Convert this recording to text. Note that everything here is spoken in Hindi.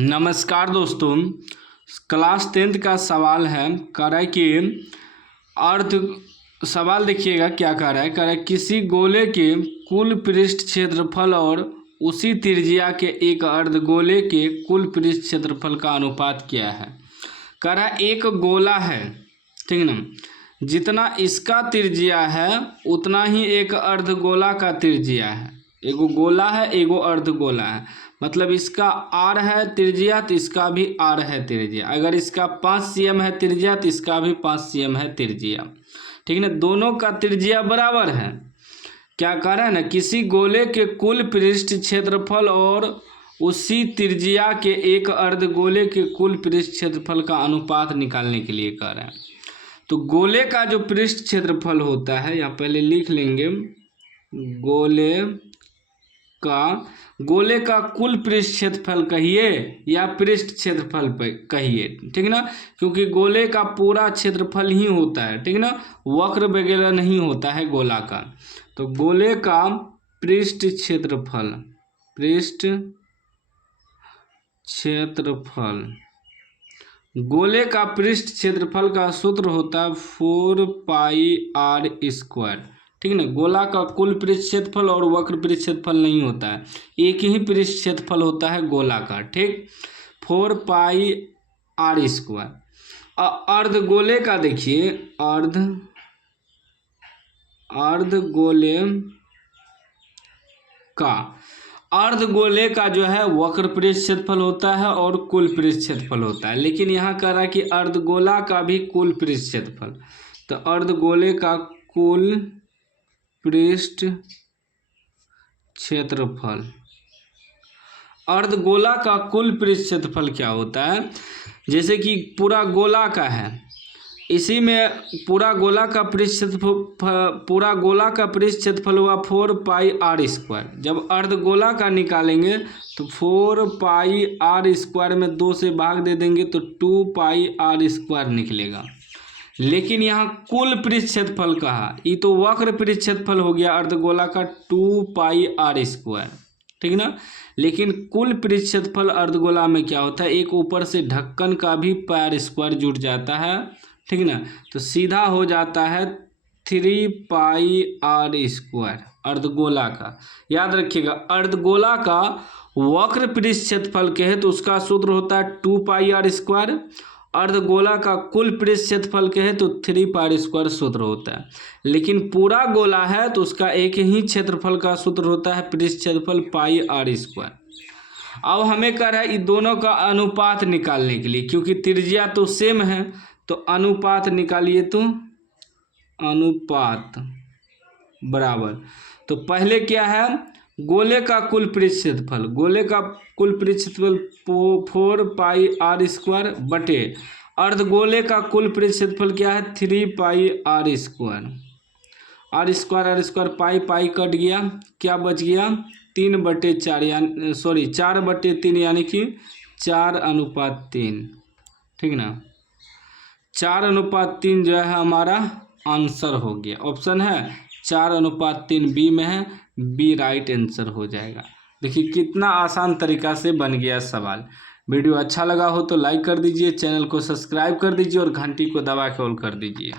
नमस्कार दोस्तों, क्लास 10th का सवाल है। कह रहा है कि अर्ध सवाल देखिएगा क्या कह रहा है किसी गोले के कुल पृष्ठ क्षेत्रफल और उसी त्रिज्या के एक अर्धगोले के कुल पृष्ठ क्षेत्रफल का अनुपात क्या है। कह रहा है एक गोला है, ठीक ना, जितना इसका त्रिज्या है उतना ही एक अर्धगोला का त्रिज्या है। एगो गोला है, एगो अर्धगोला है, मतलब इसका आर है त्रिज्या तो इसका भी आर है त्रिज्या। अगर इसका 5 cm है त्रिज्या तो इसका भी 5 cm है त्रिज्या, ठीक ना। दोनों का त्रिज्या बराबर है। क्या कह रहा है ना, किसी गोले के कुल पृष्ठ क्षेत्रफल और उसी त्रिज्या के एक अर्धगोले के कुल पृष्ठ क्षेत्रफल का अनुपात निकालने के लिए कह रहा है। तो गोले का जो पृष्ठ क्षेत्रफल होता है, यहाँ पहले लिख लेंगे, गोले का कुल पृष्ठ क्षेत्रफल कहिए या पृष्ठ क्षेत्रफल पे कहिए, ठीक ना, क्योंकि गोले का पूरा क्षेत्रफल ही होता है, ठीक ना, वक्र वगैरह नहीं होता है गोला का। तो गोले का पृष्ठ क्षेत्रफल गोले का पृष्ठ क्षेत्रफल का सूत्र होता है 4πr², ठीक ना। गोला का कुल पृष्ठ क्षेत्रफल और वक्र पृष्ठ क्षेत्रफल नहीं होता है, एक ही पृष्ठ क्षेत्रफल होता है गोला का, ठीक, 4πr²। अर्धगोले का देखिए, अर्धगोले का जो है वक्र पृष्ठ क्षेत्रफल होता है और कुल पृष्ठ क्षेत्रफल होता है। लेकिन यहाँ कह रहा है कि अर्धगोला का भी कुल पृष्ठ क्षेत्रफल, तो अर्धगोले का कुल पृष्ठ क्षेत्रफल, अर्धगोला का कुल पृष्ठ क्षेत्रफल क्या होता है, जैसे कि पूरा गोला का है, इसी में पूरा गोला का पृष्ठ क्षेत्रफल हुआ 4πr²। जब अर्धगोला का निकालेंगे तो 4πr² में 2 से भाग दे देंगे तो 2πr² निकलेगा। लेकिन यहाँ कुल पृष्ठ क्षेत्रफल कहा, ये तो वक्र पृष्ठ क्षेत्रफल हो गया अर्धगोला का 2πr², ठीक ना। लेकिन कुल पृष्ठ क्षेत्रफल अर्धगोला में क्या होता है, एक ऊपर से ढक्कन का भी πr² जुड़ जाता है, ठीक ना, तो सीधा हो जाता है 3πr² अर्धगोला का। याद रखिएगा, अर्धगोला का वक्र पृष्ठ क्षेत्रफल कहे तो उसका सूत्र होता है 2πr², अर्धगोला का कुल पृष्ठ क्षेत्रफल कहे तो 3πr² सूत्र होता है। लेकिन पूरा गोला है तो उसका एक ही क्षेत्रफल का सूत्र होता है पृष्ठ क्षेत्रफल πr²। अब हमें कह रहा है इन दोनों का अनुपात निकालने के लिए, क्योंकि त्रिज्या तो सेम है, तो अनुपात निकालिए, तो अनुपात बराबर, तो पहले क्या है, गोले का कुल पृष्ठ क्षेत्रफल, गोले का कुल पृष्ठ क्षेत्रफल 4πr² बटे अर्धगोले का कुल पृष्ठ क्षेत्रफल क्या है 3πr²। r² पाई कट गया, क्या बच गया 3/4 यानी 4/3 यानी कि 4:3, ठीक ना। 4:3 जो है हमारा आंसर हो गया। ऑप्शन है 4:3 बी में है, बी राइट आंसर हो जाएगा। देखिए कितना आसान तरीका से बन गया सवाल। वीडियो अच्छा लगा हो तो लाइक कर दीजिए, चैनल को सब्सक्राइब कर दीजिए और घंटी को दबा के ऑल कर दीजिए।